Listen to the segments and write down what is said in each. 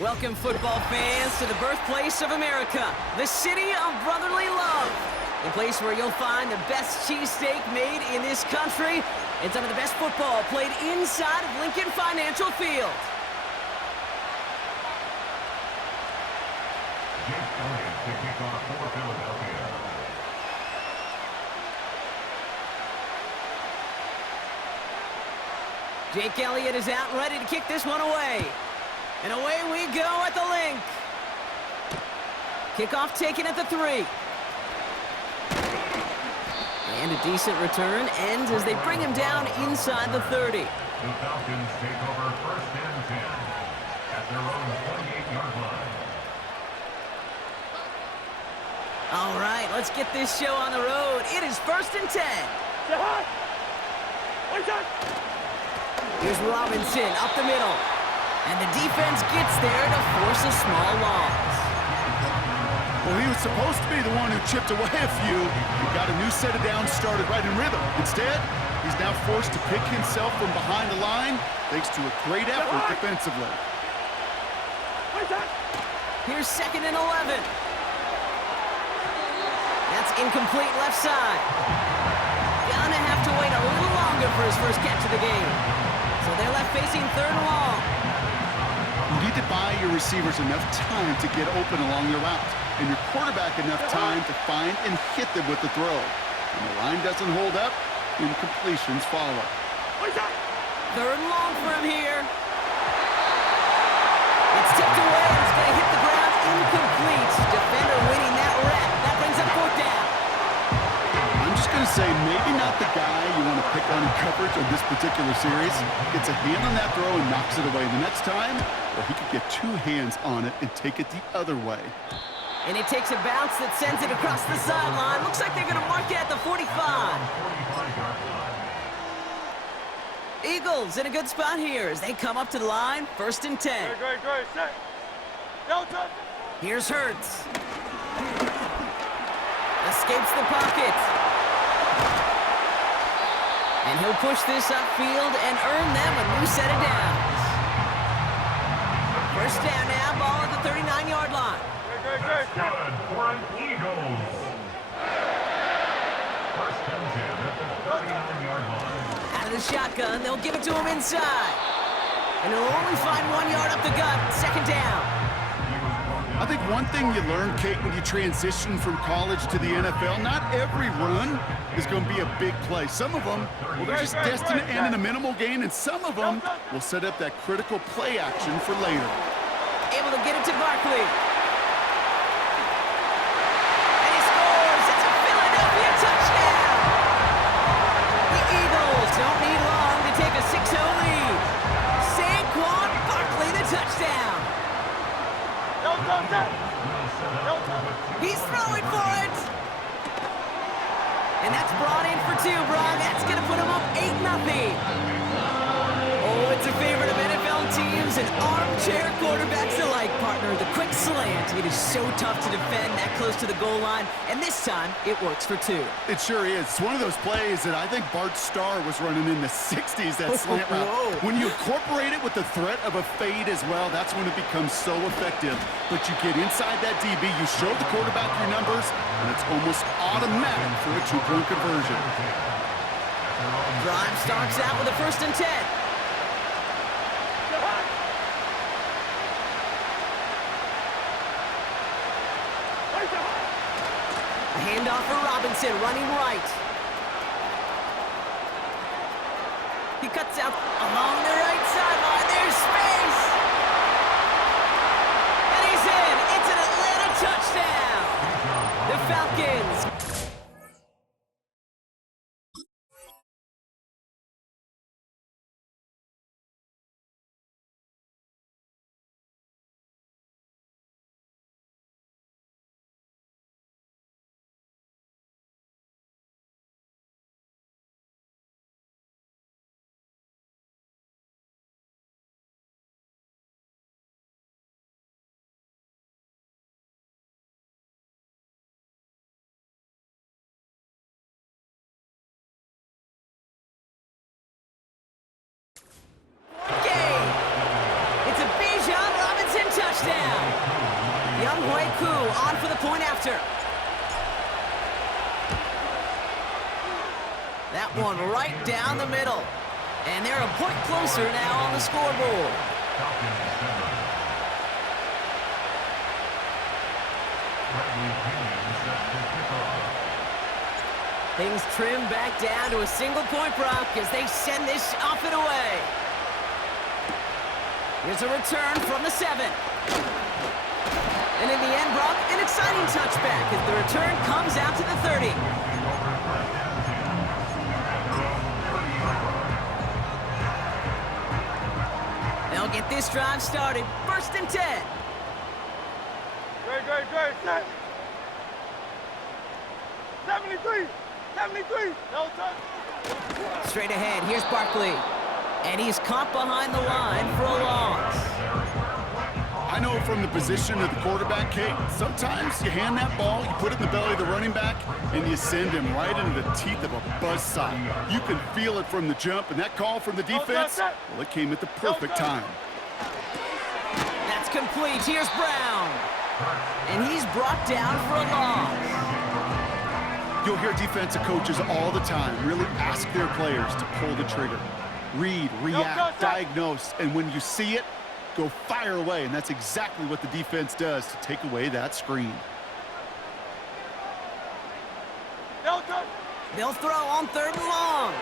Welcome, football fans, to the birthplace of America, the city of brotherly love. The place where you'll find the best cheesesteak made in this country and some of the best football played inside of Lincoln Financial Field. Jake Elliott to kick off for Philadelphia. Jake Elliott is out and ready to kick this one away. And away we go at the link. Kickoff taken at the 3. And a decent return ends as they bring him down inside the 30. The Falcons take over first and 10 at their own 28-yard line. All right, let's get this show on the road. It is first and 10. Here's Robinson up the middle. And the defense gets there to force a small loss. Well, he was supposed to be the one who chipped away a few and got a new set of downs started right in rhythm. Instead, he's now forced to pick himself from behind the line thanks to a great effort defensively. Here's second and 11. That's incomplete left side. Gonna have to wait a little longer for his first catch of the game. So they're left facing third and long. You need to buy your receivers enough time to get open along their route, and your quarterback enough time to find and hit them with the throw. When the line doesn't hold up, incompletions follow. Third and long for him here. It's tipped away, and it's going to hit the ground incomplete. Defender winning that rep. That brings up fourth down. I'm just going to say maybe not the guy you want to pick on in coverage on this particular series. Gets a hand on that throw and knocks it away the next time, or he could get two hands on it and take it the other way. And it takes a bounce that sends it across the sideline. Looks like they're going to mark it at the 45. Eagles in a good spot here as they come up to the line, first and 10. Great, set. Delta. Here's Hurts. Escapes the pocket. And he'll push this upfield and earn them a new set of downs. First down now, ball at the 39-yard line. That's good for an Eagles. First and 10 at the 39-yard line. Out of the shotgun, they'll give it to him inside. And he'll only find 1 yard up the gut, second down. I think one thing you learn, Kate, when you transition from college to the NFL, not every run is going to be a big play. Some of them, well, they're just destined to end in a minimal gain, and some of them will set up that critical play action for later. Able to get it to Barkley. And he scores! It's a Philadelphia touchdown! The Eagles don't need long to take a 6-0 lead. Saquon Barkley, the touchdown. He's throwing for it! And that's brought in for 2, Brock. That's going to put him up 8-0. Oh, it's a favorite of NFL teams and armchair quarterbacks alike, partner. The quick slant. It is so tough to defend that close to the goal line, and this time it works for 2. It sure is. It's one of those plays that I think Bart Starr was running in the 60s, that slant route. Whoa. When you incorporate it with the threat of a fade as well, that's when it becomes so effective. But you get inside that DB, you show the quarterback your numbers, and it's almost automatic for a 2-point conversion. Drive starts out with a first and 10. Handoff for Robinson, running right. He cuts out along the right sideline. There's space. And he's in. It's an Atlanta touchdown. The Falcons Koo on for the point after. That one right down the middle. And they're a point closer now on the scoreboard. Things trim back down to a single point, Brock, as they send this off and away. Here's a return from the 7. And in the end, Brock, an exciting touchback as the return comes out to the 30. They'll get this drive started. 1st and 10. Great, set. 73, no touch. Straight ahead, here's Barkley. And he's caught behind the line for a loss. I know from the position of the quarterback, Kate, sometimes you hand that ball, you put it in the belly of the running back, and you send him right into the teeth of a buzzsaw. You can feel it from the jump, and that call from the defense, well, it came at the perfect time. That's complete. Here's Brown. And he's brought down for a loss. You'll hear defensive coaches all the time really ask their players to pull the trigger. Read, react, diagnose, and when you see it, go fire away, and that's exactly what the defense does to take away that screen. They'll throw on 3rd and long.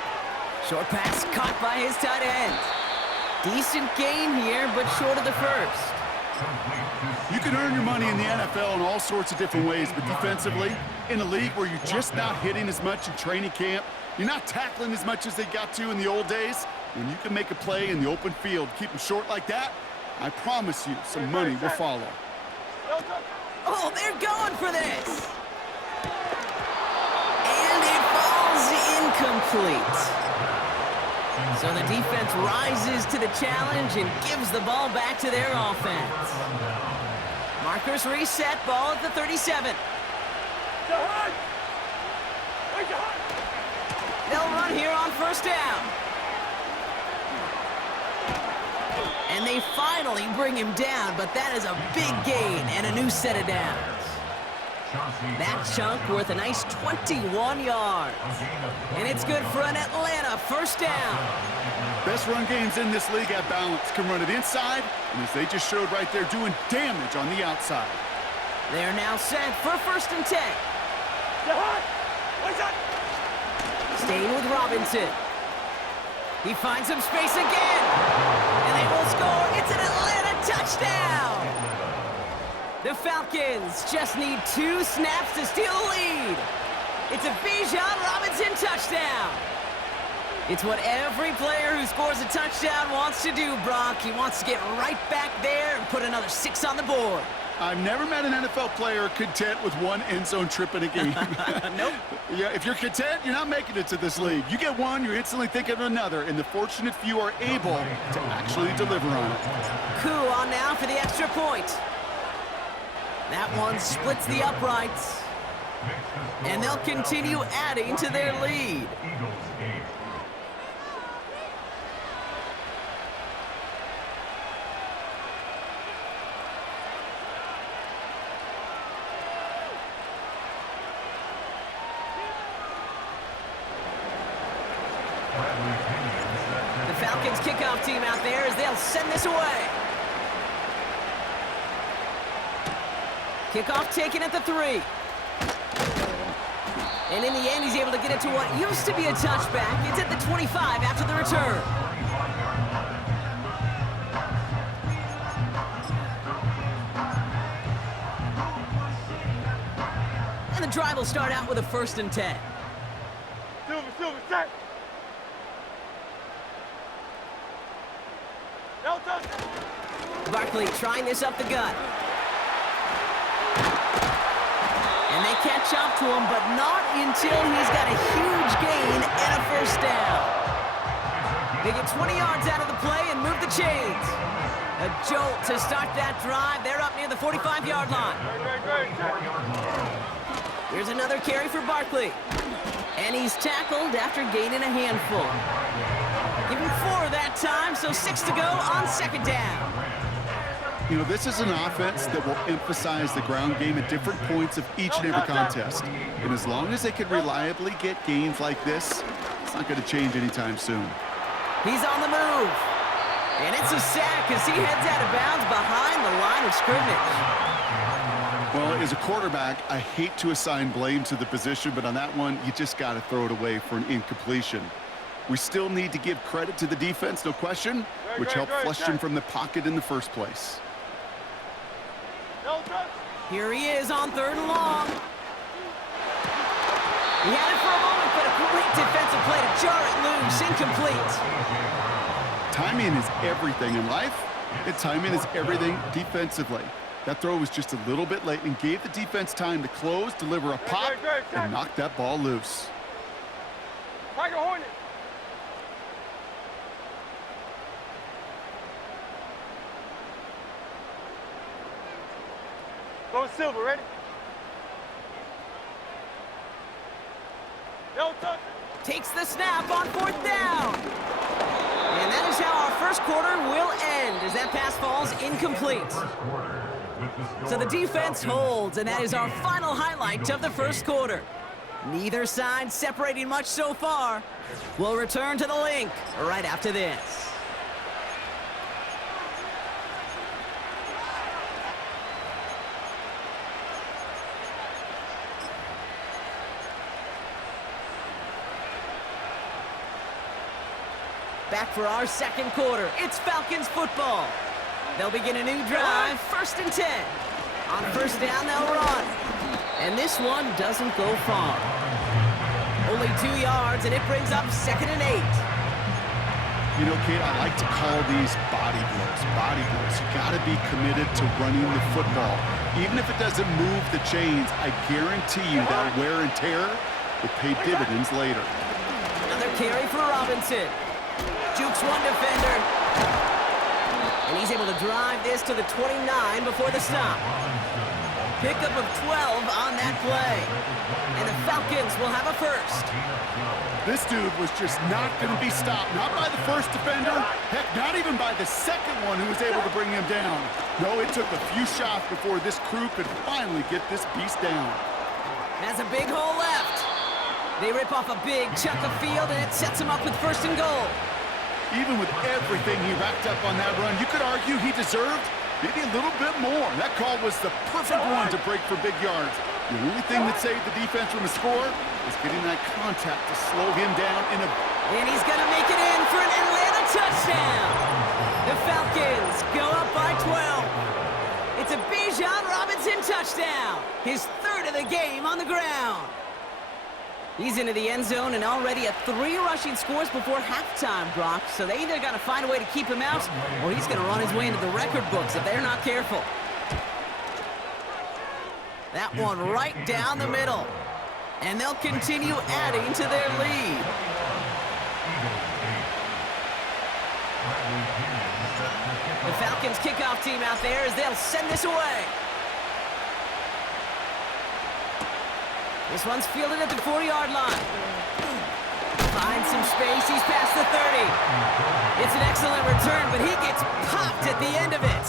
Short pass caught by his tight end. Decent gain here, but short of the 1st. You can earn your money in the NFL in all sorts of different ways, but defensively, in a league where you're just not hitting as much in training camp, you're not tackling as much as they got to in the old days, when you can make a play in the open field, keep them short like that, I promise you some money will follow. Oh, they're going for this. And it falls incomplete. So the defense rises to the challenge and gives the ball back to their offense. Markers reset, ball at the 37. They'll run here on 1st down. And they finally bring him down, but that is a big gain and a new set of downs. That chunk worth a nice 21 yards. And it's good for an Atlanta 1st down. Best run games in this league at balance can run it inside, and as they just showed right there, doing damage on the outside. They're now set for 1st and 10. Staying with Robinson. He finds some space again. And they will score. It's an Atlanta touchdown. The Falcons just need 2 snaps to steal the lead. It's a Bijan Robinson touchdown. It's what every player who scores a touchdown wants to do, Brock. He wants to get right back there and put another 6 on the board. I've never met an NFL player content with 1 end zone trip in a game. Nope. Yeah, if you're content, you're not making it to this league. You get 1, you're instantly thinking of another, and the fortunate few are able to actually deliver on it. Koo on now for the extra point. That one splits the uprights. And they'll continue adding to their lead. The Falcons kickoff team out there as they'll send this away. Kickoff taken at the 3. And in the end, he's able to get it to what used to be a touchback. It's at the 25 after the return. And the drive will start out with a 1st and 10. Silver, set. No touch. Barkley trying this up the gut. And they catch up to him, but not until he's got a huge gain and a 1st down. They get 20 yards out of the play and move the chains. A jolt to start that drive. They're up near the 45-yard line. Great. Here's another carry for Barkley. And he's tackled after gaining a handful. Give him 4 that time, so 6 to go on 2nd down. You know, this is an offense that will emphasize the ground game at different points of each and every contest. And as long as they can reliably get gains like this, it's not going to change anytime soon. He's on the move. And it's a sack as he heads out of bounds behind the line of scrimmage. Well, as a quarterback, I hate to assign blame to the position, but on that one, you just got to throw it away for an incompletion. We still need to give credit to the defense, no question, which helped flush him from the pocket in the first place. Here he is on 3rd and long. He had it for a moment, but a great defensive play to jar it loose. Incomplete. Timing is everything in life, and timing is everything defensively. That throw was just a little bit late and gave the defense time to close, deliver a pop, and knock that ball loose. Tiger Hornet. Go Silver, ready? No touch. Takes the snap on 4th down. And that is how our first quarter will end as that pass falls incomplete. So the defense holds, and that is our final highlight of the first quarter. Neither side separating much so far. We'll return to the link right after this. Back for our second quarter. It's Falcons football. They'll begin a new drive, 1st and 10. On 1st down, they'll run. And this one doesn't go far. Only 2 yards, and it brings up 2nd and 8. You know, Kate, I like to call these body blows. Body blows. You got to be committed to running the football. Even if it doesn't move the chains, I guarantee you that wear and tear will pay dividends later. Another carry for Robinson. Jukes one defender. And he's able to drive this to the 29 before the stop. Pickup of 12 on that play. And the Falcons will have a first. This dude was just not going to be stopped. Not by the first defender. Heck, not even by the second one who was able to bring him down. No, it took a few shots before this crew could finally get this beast down. Has a big hole left. They rip off a big chunk of field, and it sets him up with 1st and goal. Even with everything he racked up on that run, you could argue he deserved maybe a little bit more. That call was the perfect one to break for big yards. The only thing that saved the defense from a score is getting that contact to slow him down in a... And he's going to make it in for an Atlanta touchdown. The Falcons go up by 12. It's a Bijan Robinson touchdown. His 3rd of the game on the ground. He's into the end zone and already at 3 rushing scores before halftime, Brock. So they either got to find a way to keep him out, or he's going to run his way into the record books if they're not careful. That one right down the middle. And they'll continue adding to their lead. The Falcons kickoff team out there as they'll send this away. This one's fielded at the 40-yard line. Finds some space. He's past the 30. It's an excellent return, but he gets popped at the end of it.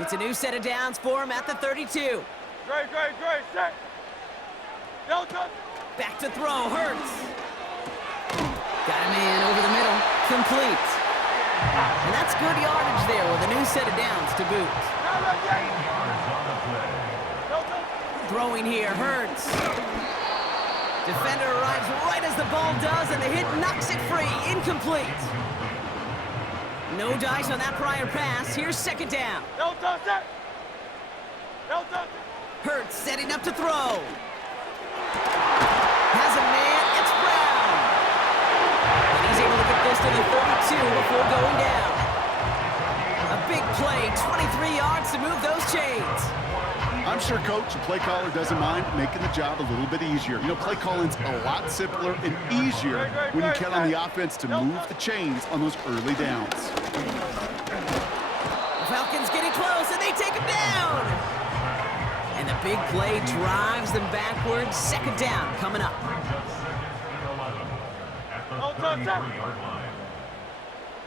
It's a new set of downs for him at the 32. Great, set. No touch. Back to throw. Hurts. Got a man over the middle. Complete. And that's good yardage there with a new set of downs to boot. Throwing here, Hurts. Defender arrives right as the ball does, and the hit knocks it free. Incomplete. No dice on that prior pass. Here's 2nd down. No touch. No touch. Hurts setting up to throw. Has a man. It's Brown. And he's able to get this to the 32 before going down. A big play, 23 yards to move those chains. I'm sure coach and play caller doesn't mind making the job a little bit easier. You know, play calling's a lot simpler and easier when you count on the offense to move the chains on those early downs. The Falcons getting close, and they take him down. And the big play drives them backwards. 2nd down coming up.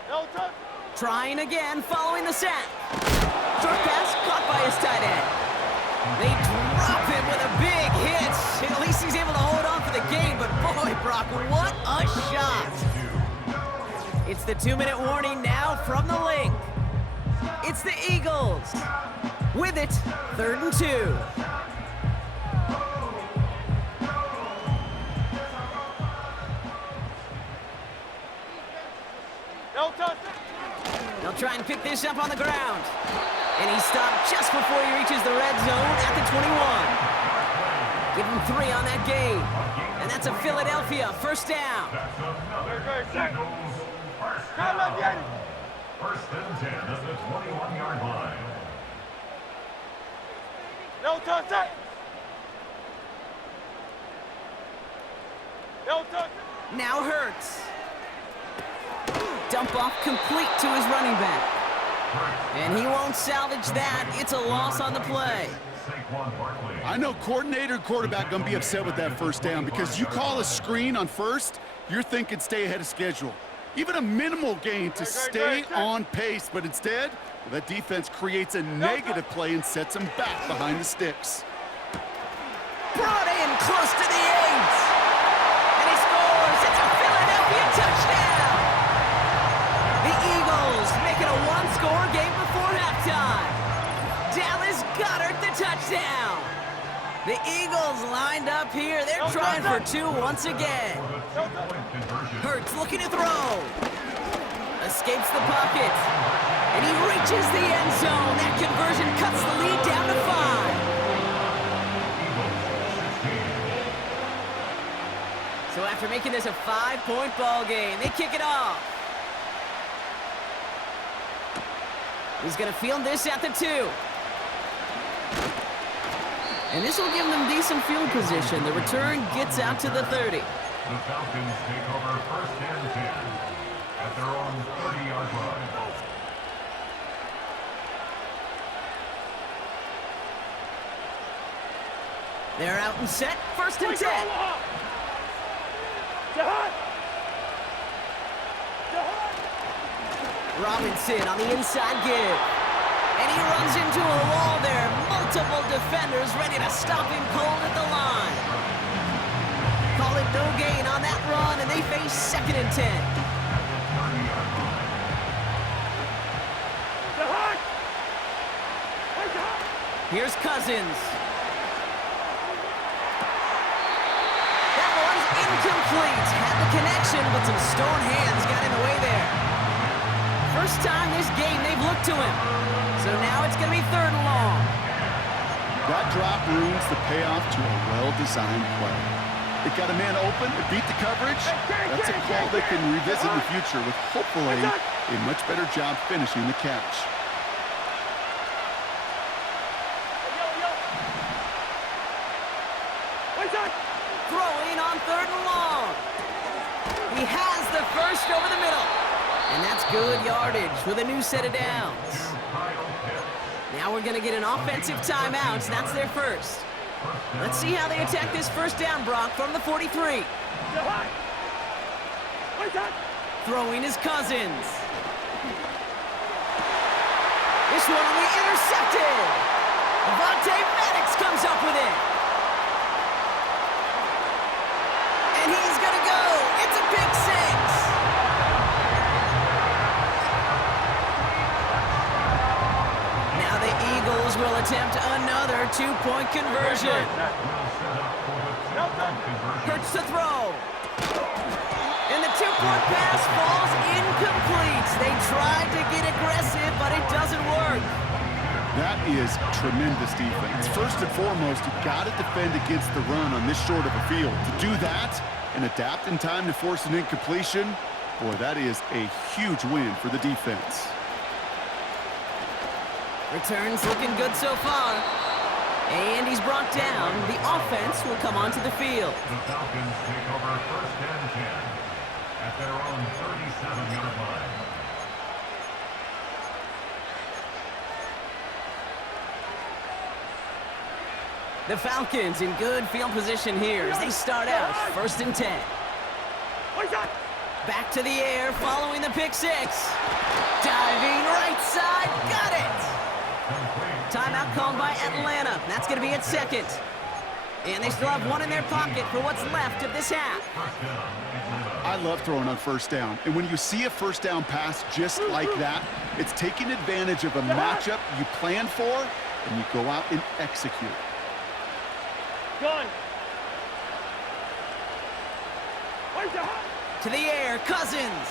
No touch. Trying again, following the sack. Short pass caught by his tight end. They drop him with a big hit. At least he's able to hold on for the game, but boy, Brock, what a shot. It's the 2-minute warning now from the link. It's the Eagles. With it, 3rd and 2. No touch. They'll try and pick this up on the ground. And he stopped just before he reaches the red zone at the 21. Give him 3 on that game. And that's a Philadelphia first down. First and 10 at the 21-yard line. No touch. No touch. Now Hurts. Dump off complete to his running back. And he won't salvage that. It's a loss on the play. I know coordinator and quarterback going to be upset with that first down because you call a screen on first, you're thinking stay ahead of schedule. Even a minimal gain to stay on pace, but instead, that defense creates a negative play and sets them back behind the sticks. Brought in close to the 8. And he scores. It's a Philadelphia touchdown. The Eagles make it a 1-score game before halftime. Dallas Goedert the touchdown. The Eagles lined up here. They're trying for 2 once again. Hurts looking to throw. Escapes the pocket. And he reaches the end zone. That conversion cuts the lead down to 5. So after making this a 5-point ball game, they kick it off. He's going to field this at the 2. And this will give them decent field position. The return gets out to the 30. The Falcons take over first and 10 at their own 30-yard line. They're out and set. First and 10. Robinson on the inside give. And he runs into a wall there. Multiple defenders ready to stop him cold at the line. Call it no gain on that run, and they face 2nd and 10. Here's Cousins. That one's incomplete. Had the connection, but some stone hands got in the way there. First time this game they've looked to him. So now it's going to be 3rd and long. That drop ruins the payoff to a well-designed play. It got a man open, it beat the coverage. That's a call they can revisit in the future with hopefully a much better job finishing the catch. Throwing on 3rd and long. He has the first over the middle. And that's good yardage with a new set of downs. Now we're going to get an offensive timeout. That's their first. Let's see how they attack this first down, Brock, from the 43. Throwing is Cousins. This one will be intercepted. Avonte Maddox comes up with it. And he's going to go. It's a pick 6. Eagles will attempt another 2-point conversion. Hurts to throw. And the 2-point pass falls incomplete. They tried to get aggressive, but it doesn't work. That is tremendous defense. First and foremost, you got to defend against the run on this short of a field. To do that and adapt in time to force an incompletion, boy, that is a huge win for the defense. Returns looking good so far. And he's brought down. The offense will come onto the field. The Falcons take over first and 10 at their own 37-yard line. The Falcons in good field position here as they start out first and 10. Back to the air following the pick six. Diving right side, got it! Timeout called by Atlanta. That's going to be at second. And they still have one in their pocket for what's left of this half. I love throwing on first down. And when you see a first down pass just like that, it's taking advantage of a matchup you planned for, and you go out and execute. Gun. To the air, Cousins.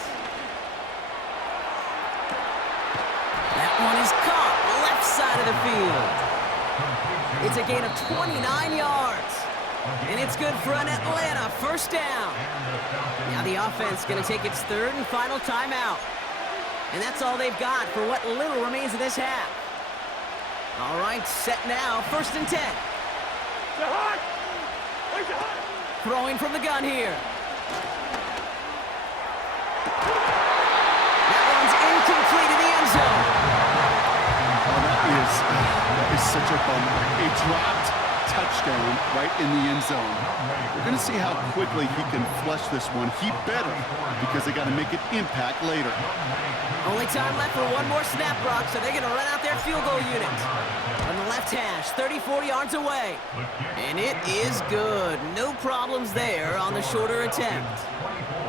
That one is caught, left side of the field. It's a gain of 29 yards. And it's good for an Atlanta first down. Now the offense going to take its third and final timeout. And that's all they've got for what little remains of this half. All right, set now, 1st and 10. Throwing from the gun here. That one's incomplete in the end zone. Oh, that is such a bummer. A dropped touchdown right in the end zone. We're going to see how quickly he can flush this one. He better, because they got to make an impact later. Only time left for one more snap, Brock, so they're going to run out their field goal unit. On the left hash, 34 yards away. And it is good. No problems there on the shorter attempt.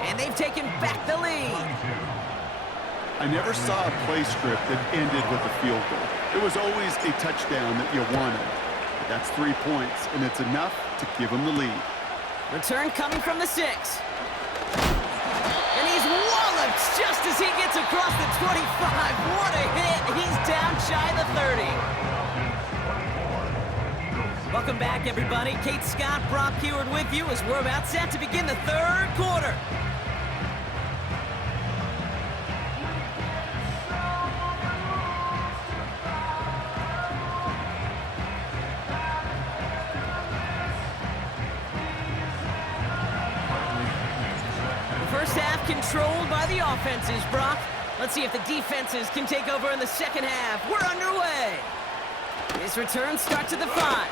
And they've taken back the lead. I never saw a play script that ended with a field goal. It was always a touchdown that you wanted. But that's 3 points, and it's enough to give them the lead. Return coming from the 6. And he's walloped just as he gets across the 25. What a hit. He's down shy of the 30. Welcome back, everybody. Kate Scott, Brock Heward with you as we're about set to begin the third quarter. First half controlled by the offenses, Brock. Let's see if the defenses can take over in the second half. We're underway. This return starts at the 5.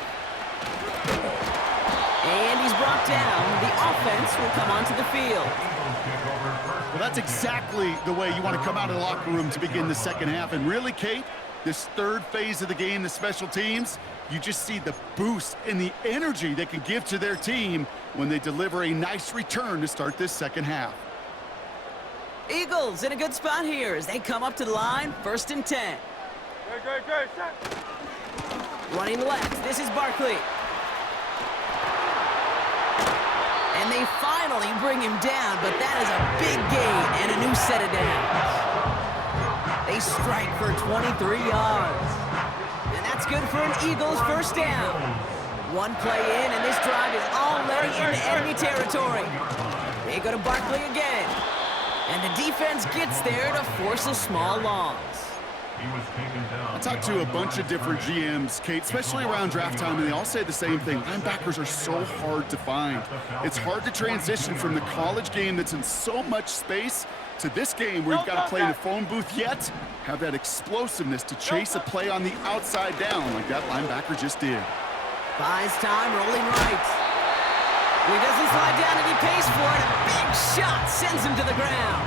And he's brought down. The offense will come onto the field. Well, that's exactly the way you want to come out of the locker room to begin the second half. And really, Kate, this third phase of the game, the special teams, you just see the boost and the energy they can give to their team when they deliver a nice return to start this second half. Eagles in a good spot here as they come up to the line, 1st and 10. Good. Running left, this is Barkley. And they finally bring him down, but that is a big gain and a new set of downs. They strike for 23 yards. And that's good for an Eagles first down. One play in, and this drive is already into enemy territory. They go to Barkley again. And the defense gets there to force a small loss. I talked to a bunch of different GMs, Kate, especially around draft time, and they all say the same thing. Linebackers are so hard to find. It's hard to transition from the college game that's in so much space to this game where you've got to play in a phone booth, yet have that explosiveness to chase a play on the outside down like that linebacker just did. Buys time, rolling right. He doesn't slide down and he pays for it. A big shot sends him to the ground.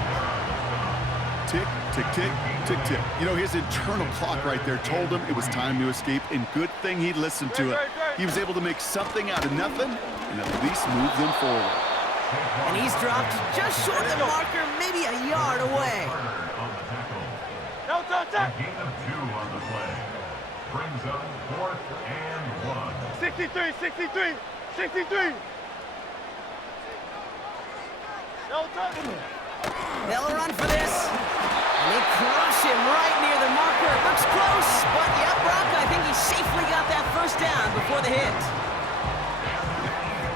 Tick, tick, tick, tick, tick. You know, his internal clock right there told him it was time to escape, and good thing he listened to it. He was able to make something out of nothing and at least move them forward. And he's dropped just short of the marker, maybe a yard away. No touchdown. Gain of 2 on the play. Brings up 4th and 1. 63. No touchdown. They'll run for this. And they crush him right near the marker. It looks close, but yeah, Brock, I think he safely got that first down before the hit.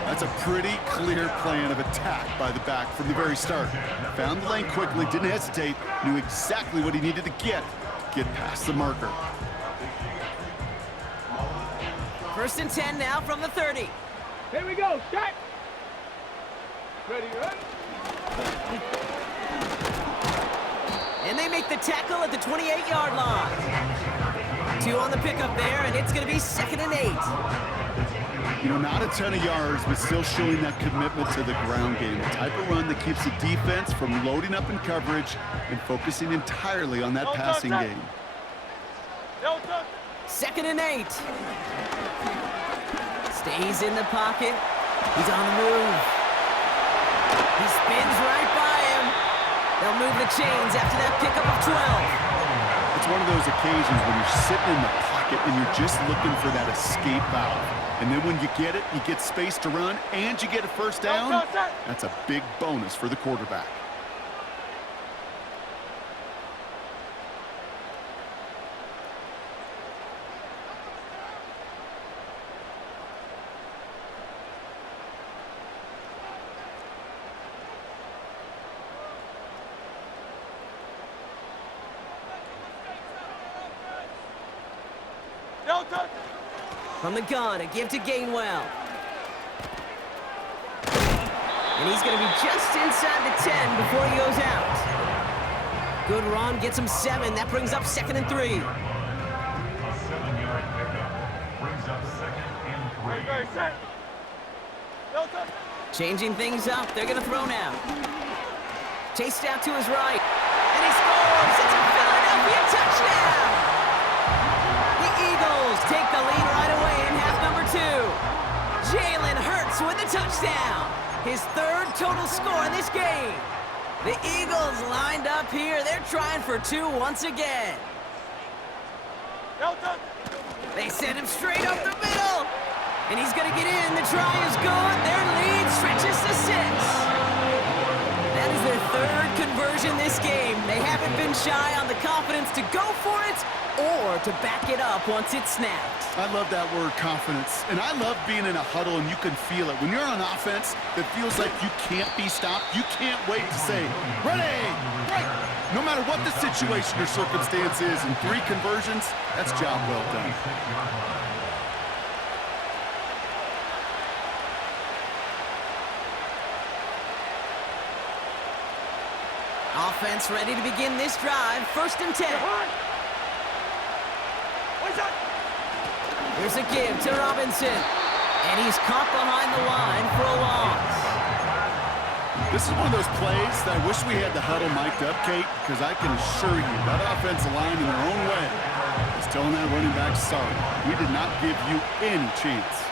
That's a pretty clear plan of attack by the back from the very start. Found the lane quickly, didn't hesitate, knew exactly what he needed to get past the marker. 1st and 10 now from the 30. Here we go. Shot. Ready? And they make the tackle at the 28-yard line. 2 on the pickup there, and it's going to be 2nd and 8. You know, not a ton of yards, but still showing that commitment to the ground game. The type of run that keeps the defense from loading up in coverage and focusing entirely on that passing game. 2nd and 8. Stays in the pocket. He's on the move. He spins right by him. They'll move the chains after that pickup of 12. It's one of those occasions when you're sitting in the pocket and you're just looking for that escape valve. And then when you get it, you get space to run and you get a first down. That's a big bonus for the quarterback. From the gun, a give to Gainwell. And he's going to be just inside the 10 before he goes out. Good run, gets him 7. That brings up 2nd and 3. A 7-yard pickup brings up 2nd and 3. Changing things up, they're going to throw now. Chased out to his right. And he scores! It's a Philadelphia touchdown! The Eagles take the lead right away in half number 2. Jalen Hurts with the touchdown. His 3rd total score in this game. The Eagles lined up here. They're trying for 2 once again. They send him straight up the middle. And he's going to get in. The try is good. Their lead stretches to 6. That is their 3rd conversion this game. They haven't been shy on the confidence to go for it or to back it up once it's snapped. I love that word, confidence. And I love being in a huddle and you can feel it. When you're on offense, it feels like you can't be stopped. You can't wait to say, ready, right. No matter what the situation or circumstance is, in 3 conversions, that's job well done. Offense ready to begin this drive. 1st and 10. Here's a give to Robinson. And he's caught behind the line for a loss. This is one of those plays that I wish we had the huddle mic'd up, Kate, because I can assure you that offensive line in their own way is telling that running back, sorry, we did not give you any chance.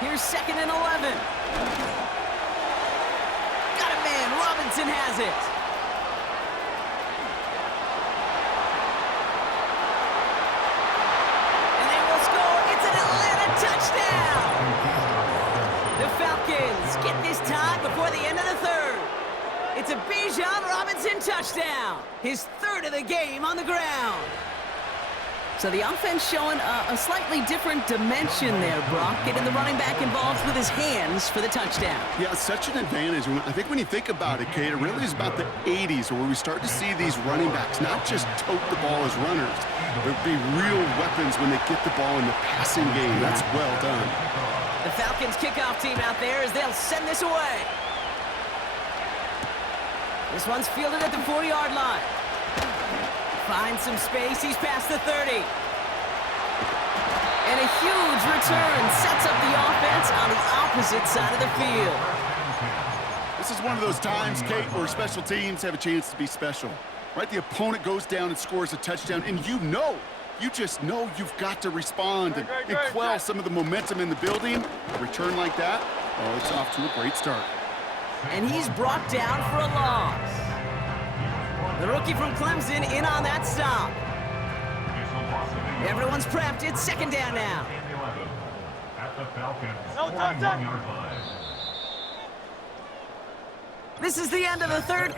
Here's 2nd and 11. Got a man. Robinson has it. And they will score. It's an Atlanta touchdown. The Falcons get this tied before the end of the 3rd. It's a Bijan Robinson touchdown. His 3rd of the game on the ground. So the offense showing a slightly different dimension there, Brock. Getting the running back involved with his hands for the touchdown. Yeah, it's such an advantage. I think when you think about it, Kate, it really is about the 80s where we start to see these running backs not just tote the ball as runners, but be real weapons when they get the ball in the passing game. That's well done. The Falcons kickoff team out there as they'll send this away. This one's fielded at the 4-yard line. Finds some space. He's past the 30. And a huge return sets up the offense on the opposite side of the field. This is one of those times, Kate, where special teams have a chance to be special. Right? The opponent goes down and scores a touchdown, and you just know you've got to respond and quell some of the momentum in the building. A return like that, oh, it's off to a great start. And he's brought down for a loss. The rookie from Clemson in on that stop. Everyone's prepped. It's 2nd down now. At the Falcons 41-yard line. This is the end of the 3rd.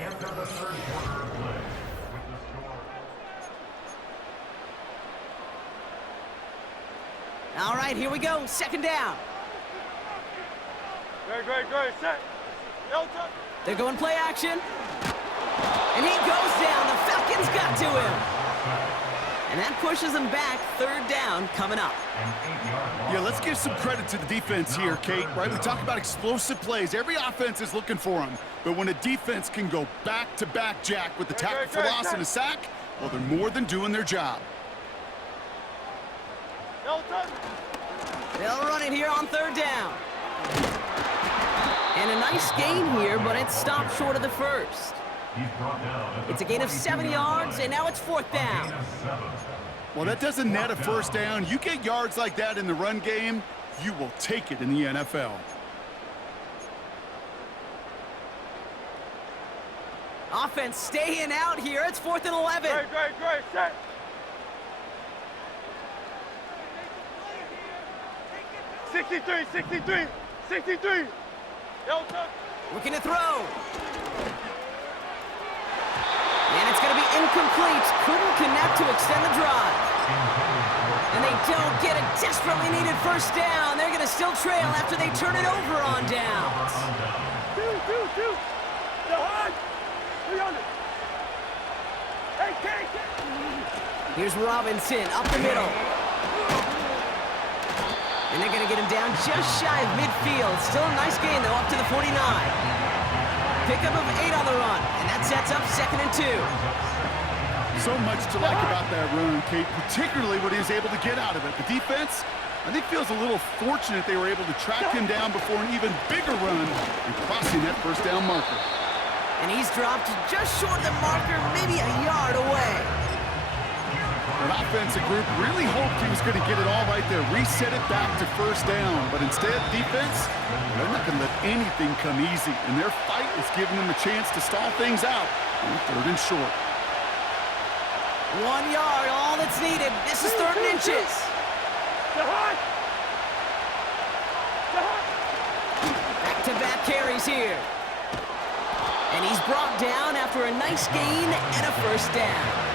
All right, here we go. 2nd down. Great. Set. They're going play action. And he goes down. The Falcons got to him. And that pushes them back. 3rd down coming up. Yeah, let's give some credit to the defense here, Kate, right? We talk about explosive plays. Every offense is looking for them. But when a defense can go back-to-back, Jack, with the tackle for loss and a sack, well, they're more than doing their job. No touch. They'll run it here on third down. And a nice gain here, but it's stopped short of the first. It's a gain of 7 yards, and now it's fourth down. Well, that doesn't net a first down. You get yards like that in the run game, you will take it in the NFL. Offense staying out here. It's 4th and 11. Great. Set. Sixty-three. No touch. Looking to throw. And it's going to be incomplete. Couldn't connect to extend the drive. And they don't get a desperately needed first down. They're going to still trail after they turn it over on downs. Two. The hard. 300. Hey, Here's Robinson up the middle. And they're going to get him down just shy of midfield. Still a nice gain, though, up to the 49. Pickup of 8 on the run, and that sets up 2nd and 2. So much to like about that run, Kate, particularly what he was able to get out of it. The defense, I think, feels a little fortunate they were able to track him down before an even bigger run and crossing that first down marker. And he's dropped just short of the marker, maybe a yard away. That offensive group really hoped he was going to get it all right there, reset it back to first down. But instead, defense, they're not going to let anything come easy. And their fight is giving them a chance to stall things out on 3rd and short. 1 yard, all that's needed. This is 3rd and inches. Back-to-back carries here. And he's brought down after a nice gain and a first down.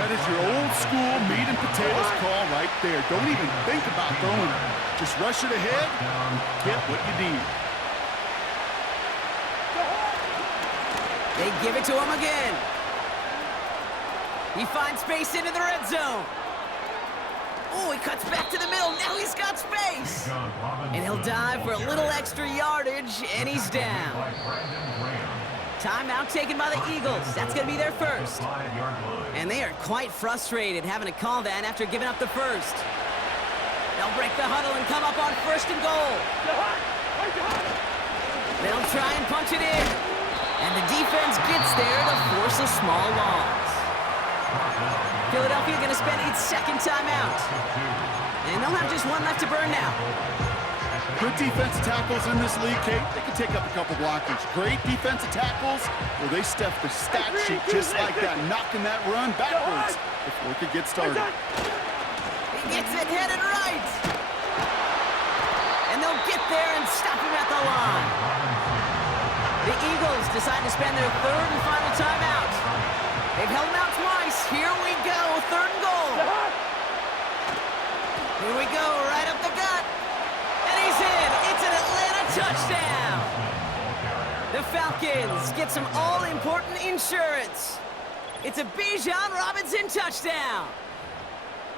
That is your old school meat and potatoes call right there. Don't even think about throwing it. Just rush it ahead, get what you need. They give it to him again. He finds space into the red zone. Oh, he cuts back to the middle. Now he's got space. And he'll dive for a little extra yardage, and he's down. Timeout taken by the Eagles. That's going to be their first. And they are quite frustrated having to call that after giving up the first. They'll break the huddle and come up on 1st and goal. They'll try and punch it in. And the defense gets there to force a small loss. Philadelphia going to spend its 2nd timeout. And they'll have just one left to burn now. Good defensive tackles in this league, Kate. They can take up a couple blockers. Great defensive tackles, well, they stuff the stat sheet just like that, knocking that run backwards before it could get started. He gets it headed right. And they'll get there and stop him at the line. The Eagles decide to spend their 3rd and final timeout. They've held him out twice. Here we go, 3rd and goal. Here we go, right up the gut. And he's in. It's an Atlanta touchdown. The Falcons get some all-important insurance. It's a Bijan Robinson touchdown.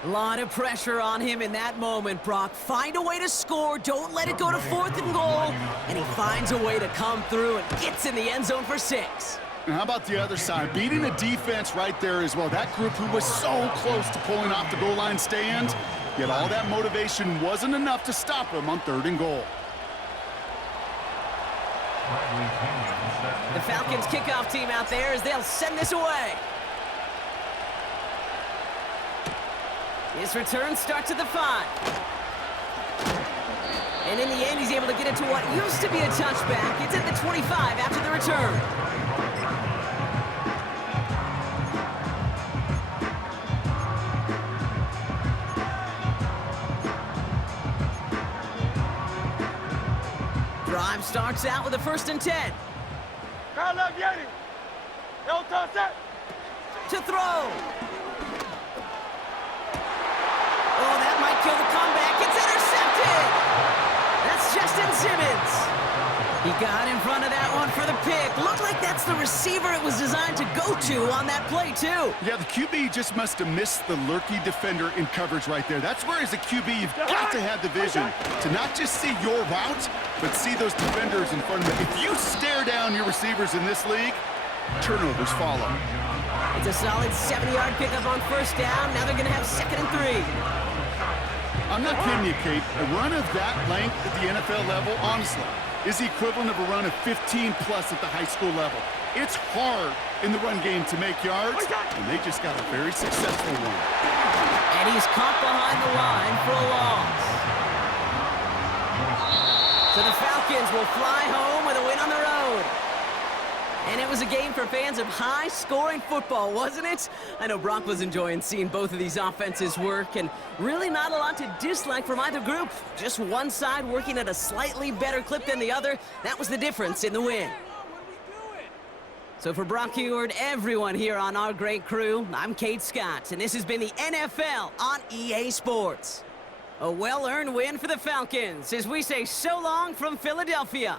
A lot of pressure on him in that moment, Brock. Find a way to score. Don't let it go to 4th and goal. And he finds a way to come through and gets in the end zone for 6. And how about the other side? Beating a defense right there as well. That group who was so close to pulling off the goal line stand, yet all that motivation wasn't enough to stop him on 3rd and goal. The Falcons kickoff team out there as they'll send this away. His return starts at the 5. And in the end, he's able to get it to what used to be a touchback. It's at the 25 after the return. Drive starts out with a 1st and 10. To throw. Oh, that might kill the comeback. It's intercepted. That's Justin Simmons. He got in front of that one for the pick. Looked like that's the receiver it was designed to go to on that play, too. Yeah, the QB just must have missed the lurky defender in coverage right there. That's where, as a QB, you've got to have the vision to not just see your route, but see those defenders in front of you. If you stare down your receivers in this league, turnovers follow. It's a solid 70-yard pickup on 1st down. Now they're going to have 2nd and 3. I'm not kidding you, Kate. A run of that length at the NFL level, honestly, is the equivalent of a run of 15-plus at the high school level. It's hard in the run game to make yards, and they just got a very successful one. And he's caught behind the line for a loss. So the Falcons will fly home with a win on the road. And it was a game for fans of high-scoring football, wasn't it? I know Brock was enjoying seeing both of these offenses work, and really not a lot to dislike from either group. Just one side working at a slightly better clip than the other. That was the difference in the win. So for Brock Heward, everyone here on our great crew, I'm Kate Scott, and this has been the NFL on EA Sports. A well-earned win for the Falcons as we say so long from Philadelphia.